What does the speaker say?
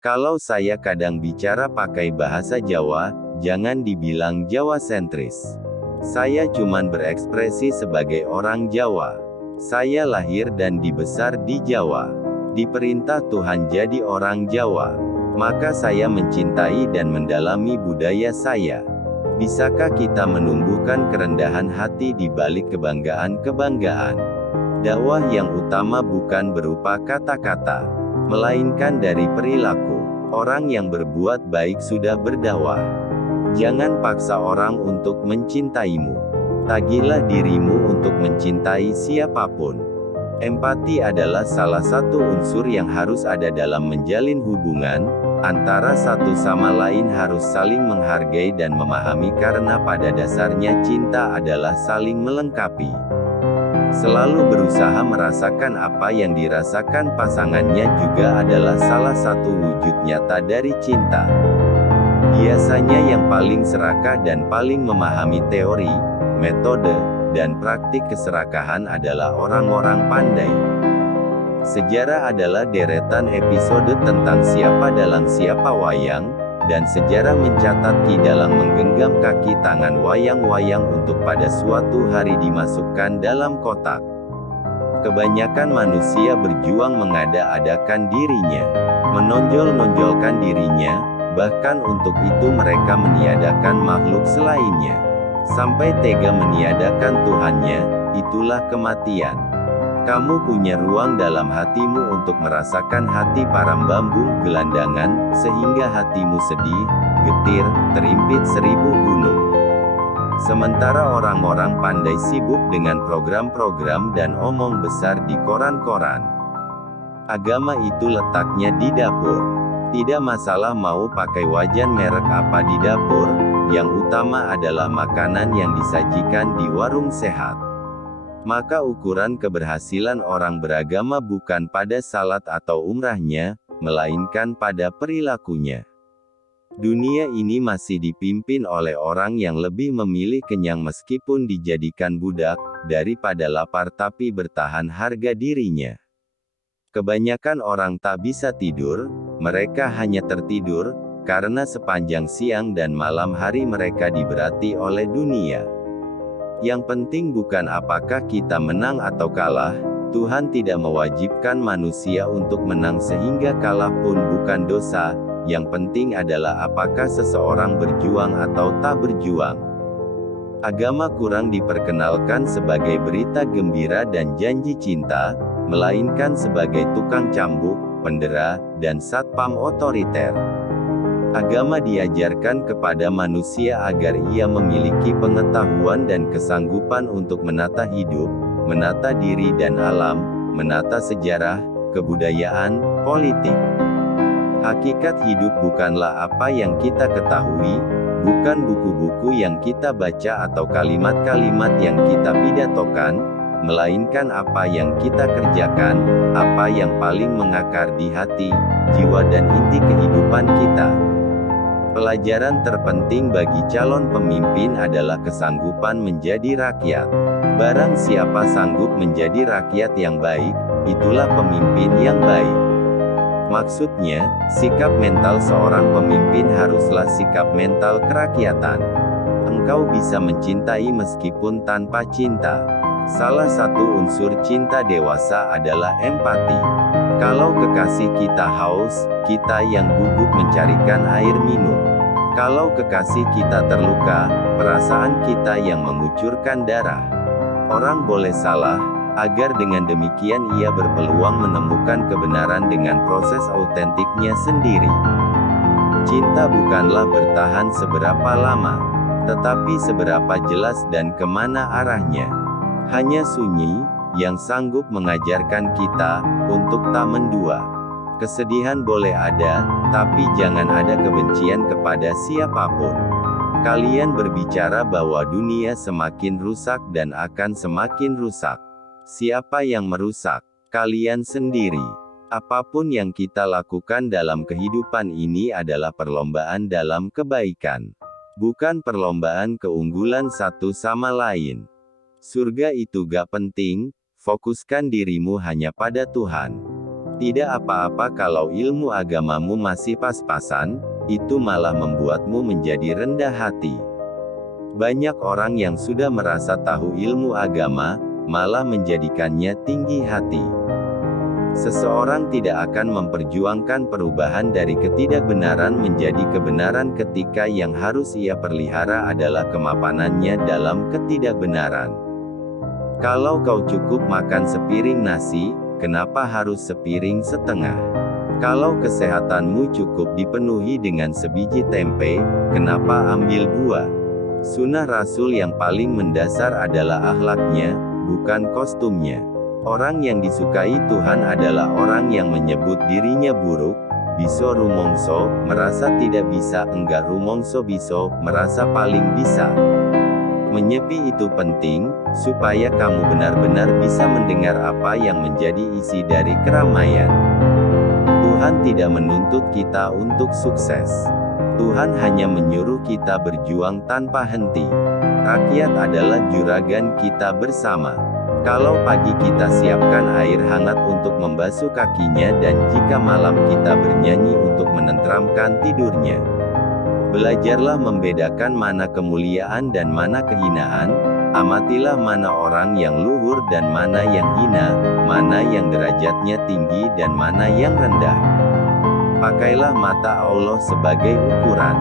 Kalau saya kadang bicara pakai bahasa Jawa, jangan dibilang Jawa sentris. Saya cuman berekspresi sebagai orang Jawa. Saya lahir dan dibesar di Jawa. Diperintah Tuhan jadi orang Jawa. Maka saya mencintai dan mendalami budaya saya. Bisakah kita menumbuhkan kerendahan hati di balik kebanggaan-kebanggaan? Dakwah yang utama bukan berupa kata-kata, melainkan dari perilaku. Orang yang berbuat baik sudah berdakwah. Jangan paksa orang untuk mencintaimu. Tagihlah dirimu untuk mencintai siapapun. Empati adalah salah satu unsur yang harus ada dalam menjalin hubungan, antara satu sama lain harus saling menghargai dan memahami karena pada dasarnya cinta adalah saling melengkapi. Selalu berusaha merasakan apa yang dirasakan pasangannya juga adalah salah satu wujud nyata dari cinta. Biasanya yang paling serakah dan paling memahami teori, metode, dan praktik keserakahan adalah orang-orang pandai. Sejarah adalah deretan episode tentang siapa dalang siapa wayang, dan sejarah mencatat Ki Dalang menggenggam kaki tangan wayang-wayang untuk pada suatu hari dimasukkan dalam kotak. Kebanyakan manusia berjuang mengada-adakan dirinya, menonjol-nonjolkan dirinya, bahkan untuk itu mereka meniadakan makhluk selainnya. Sampai tega meniadakan Tuhannya, itulah kematian. Kamu punya ruang dalam hatimu untuk merasakan hati parambambung gelandangan, sehingga hatimu sedih, getir, terimpit 1000 gunung. Sementara orang-orang pandai sibuk dengan program-program dan omong besar di koran-koran. Agama itu letaknya di dapur. Tidak masalah mau pakai wajan merek apa di dapur, yang utama adalah makanan yang disajikan di warung sehat. Maka ukuran keberhasilan orang beragama bukan pada salat atau umrahnya, melainkan pada perilakunya. Dunia ini masih dipimpin oleh orang yang lebih memilih kenyang meskipun dijadikan budak, daripada lapar tapi bertahan harga dirinya. Kebanyakan orang tak bisa tidur, mereka hanya tertidur, karena sepanjang siang dan malam hari mereka diberati oleh dunia. Yang penting bukan apakah kita menang atau kalah, Tuhan tidak mewajibkan manusia untuk menang sehingga kalah pun bukan dosa, yang penting adalah apakah seseorang berjuang atau tak berjuang. Agama kurang diperkenalkan sebagai berita gembira dan janji cinta, melainkan sebagai tukang cambuk, pendera, dan satpam otoriter. Agama diajarkan kepada manusia agar ia memiliki pengetahuan dan kesanggupan untuk menata hidup, menata diri dan alam, menata sejarah, kebudayaan, politik. Hakikat hidup bukanlah apa yang kita ketahui, bukan buku-buku yang kita baca atau kalimat-kalimat yang kita pidatokan, melainkan apa yang kita kerjakan, apa yang paling mengakar di hati, jiwa dan inti kehidupan kita. Pelajaran terpenting bagi calon pemimpin adalah kesanggupan menjadi rakyat. Barang siapa sanggup menjadi rakyat yang baik, itulah pemimpin yang baik. Maksudnya, sikap mental seorang pemimpin haruslah sikap mental kerakyatan. Engkau bisa mencintai meskipun tanpa cinta. Salah satu unsur cinta dewasa adalah empati. Kalau kekasih kita haus, kita yang gugup mencarikan air minum. Kalau kekasih kita terluka, perasaan kita yang mengucurkan darah. Orang boleh salah, agar dengan demikian ia berpeluang menemukan kebenaran dengan proses autentiknya sendiri. Cinta bukanlah bertahan seberapa lama, tetapi seberapa jelas dan kemana arahnya. Hanya sunyi, yang sanggup mengajarkan kita, untuk tak mendua. Kesedihan boleh ada, tapi jangan ada kebencian kepada siapapun. Kalian berbicara bahwa dunia semakin rusak dan akan semakin rusak. Siapa yang merusak? Kalian sendiri. Apapun yang kita lakukan dalam kehidupan ini adalah perlombaan dalam kebaikan. Bukan perlombaan keunggulan satu sama lain. Surga itu gak penting, fokuskan dirimu hanya pada Tuhan. Tidak apa-apa kalau ilmu agamamu masih pas-pasan, itu malah membuatmu menjadi rendah hati. Banyak orang yang sudah merasa tahu ilmu agama, malah menjadikannya tinggi hati. Seseorang tidak akan memperjuangkan perubahan dari ketidakbenaran menjadi kebenaran ketika yang harus ia pelihara adalah kemapanannya dalam ketidakbenaran. Kalau kau cukup makan sepiring nasi, kenapa harus sepiring setengah? Kalau kesehatanmu cukup dipenuhi dengan sebiji tempe, kenapa ambil dua? Sunnah Rasul yang paling mendasar adalah akhlaknya, bukan kostumnya. Orang yang disukai Tuhan adalah orang yang menyebut dirinya buruk, biso rumongso, merasa tidak bisa, enggak rumongso biso, merasa paling bisa. Menyepi itu penting, supaya kamu benar-benar bisa mendengar apa yang menjadi isi dari keramaian. Tuhan tidak menuntut kita untuk sukses. Tuhan hanya menyuruh kita berjuang tanpa henti. Rakyat adalah juragan kita bersama. Kalau pagi kita siapkan air hangat untuk membasuh kakinya dan jika malam kita bernyanyi untuk menenteramkan tidurnya. Belajarlah membedakan mana kemuliaan dan mana kehinaan, amatilah mana orang yang luhur dan mana yang hina, mana yang derajatnya tinggi dan mana yang rendah. Pakailah mata Allah sebagai ukuran.